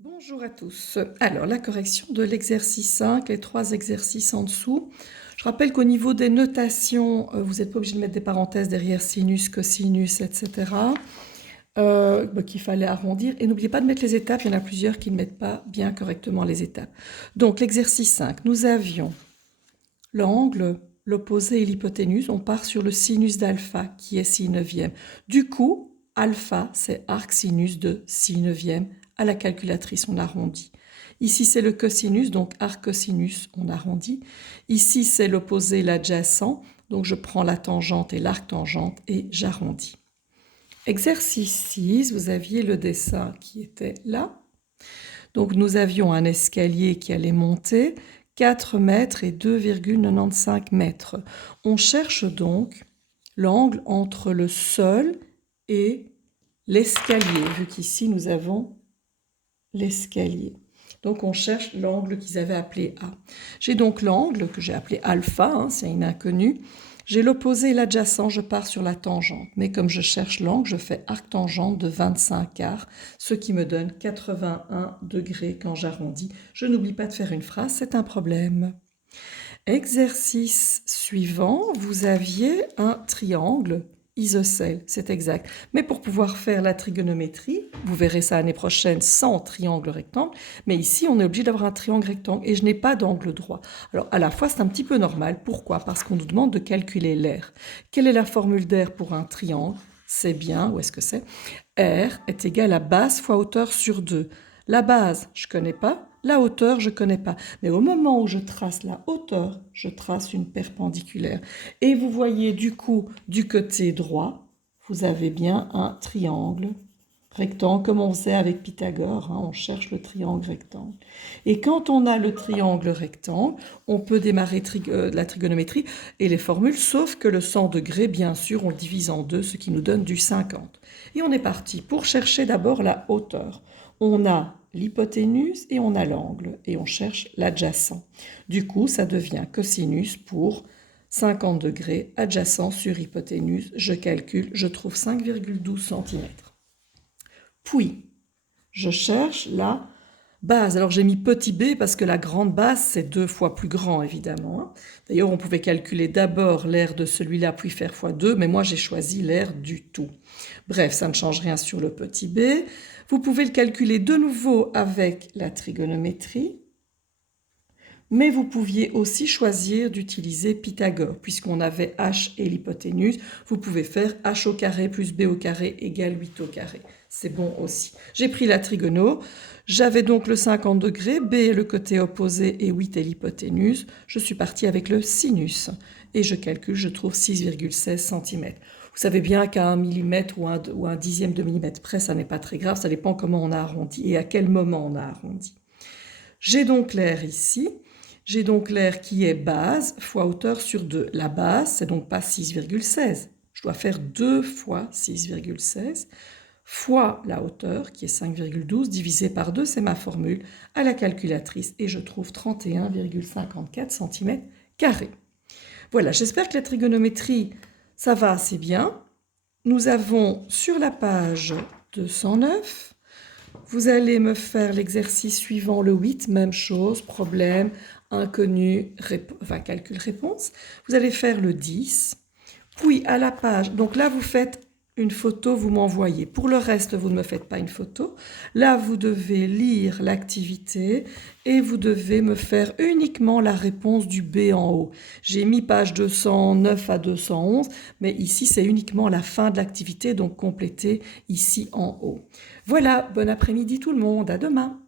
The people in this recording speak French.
Bonjour à tous. Alors, la correction de l'exercice 5, les 3 exercices en dessous. Je rappelle qu'au niveau des notations, vous n'êtes pas obligé de mettre des parenthèses derrière sinus, cosinus, etc. Qu'il fallait arrondir. Et n'oubliez pas de mettre les étapes, il y en a plusieurs qui ne mettent pas bien correctement les étapes. Donc, l'exercice 5, nous avions l'angle, l'opposé et l'hypoténuse. On part sur le sinus d'alpha, qui est 6/9. Du coup, alpha, c'est arc sinus de 6/9. À la calculatrice, on arrondit. Ici, c'est le cosinus, donc arc cosinus, on arrondit. Ici, c'est l'opposé, l'adjacent, donc je prends la tangente et l'arc tangente et j'arrondis. Exercice 6, vous aviez le dessin qui était là. Donc nous avions un escalier qui allait monter 4 mètres et 2,95 mètres. On cherche donc l'angle entre le sol et l'escalier, vu qu'ici nous avons l'escalier. Donc on cherche l'angle qu'ils avaient appelé A. J'ai donc l'angle que j'ai appelé alpha, c'est une inconnue. J'ai l'opposé et l'adjacent, je pars sur la tangente. Mais comme je cherche l'angle, je fais arc tangente de 25 quarts, ce qui me donne 81 degrés quand j'arrondis. Je n'oublie pas de faire une phrase, c'est un problème. Exercice suivant, vous aviez un triangle isocèle, c'est exact. Mais pour pouvoir faire la trigonométrie, vous verrez ça l'année prochaine sans triangle rectangle, mais ici on est obligé d'avoir un triangle rectangle et je n'ai pas d'angle droit. Alors à la fois c'est un petit peu normal, pourquoi? Parce qu'on nous demande de calculer l'aire. Quelle est la formule d'aire pour un triangle? C'est bien, où est-ce que c'est? R est égal à base fois hauteur sur 2. La base, je ne connais pas. La hauteur, je ne connais pas. Mais au moment où je trace la hauteur, je trace une perpendiculaire. Et vous voyez du coup, du côté droit, vous avez bien un triangle rectangle, comme on faisait avec Pythagore. On cherche le triangle rectangle. Et quand on a le triangle rectangle, on peut démarrer la trigonométrie et les formules, sauf que le 100 degrés, bien sûr, on le divise en 2, ce qui nous donne du 50. Et on est parti pour chercher d'abord la hauteur. On a l'hypoténuse et on a l'angle, et on cherche l'adjacent. Du coup, ça devient cosinus pour 50 degrés, adjacent sur hypoténuse. Je calcule, je trouve 5,12 cm. Puis, je cherche la base. Alors, j'ai mis petit b parce que la grande base, c'est 2 fois plus grand, évidemment. D'ailleurs, on pouvait calculer d'abord l'aire de celui-là, puis faire fois 2, mais moi, j'ai choisi l'aire du tout. Bref, ça ne change rien sur le petit b. Vous pouvez le calculer de nouveau avec la trigonométrie, mais vous pouviez aussi choisir d'utiliser Pythagore, puisqu'on avait h et l'hypoténuse. Vous pouvez faire h au carré plus b au carré égale 8 au carré. C'est bon aussi. J'ai pris la trigono, j'avais donc le 50 degrés, b est le côté opposé et 8 est l'hypoténuse. Je suis partie avec le sinus et je calcule, je trouve 6,16 cm. Vous savez bien qu'à 1 mm ou un dixième de millimètre près, ça n'est pas très grave, ça dépend comment on a arrondi et à quel moment on a arrondi. J'ai donc l'aire ici. J'ai donc l'aire qui est base fois hauteur sur 2. La base, c'est donc pas 6,16. Je dois faire 2 fois 6,16 fois la hauteur qui est 5,12 divisé par 2, c'est ma formule, à la calculatrice et je trouve 31,54 cm². Voilà, j'espère que la trigonométrie, ça va assez bien. Nous avons sur la page 209, vous allez me faire l'exercice suivant, le 8, même chose, problème, inconnu, calcul-réponse. Vous allez faire le 10, puis à la page, donc là vous faites une photo, vous m'envoyez. Pour le reste, vous ne me faites pas une photo. Là, vous devez lire l'activité et vous devez me faire uniquement la réponse du B en haut. J'ai mis page 209 à 211, mais ici, c'est uniquement la fin de l'activité, donc complétée ici en haut. Voilà, bon après-midi tout le monde, à demain.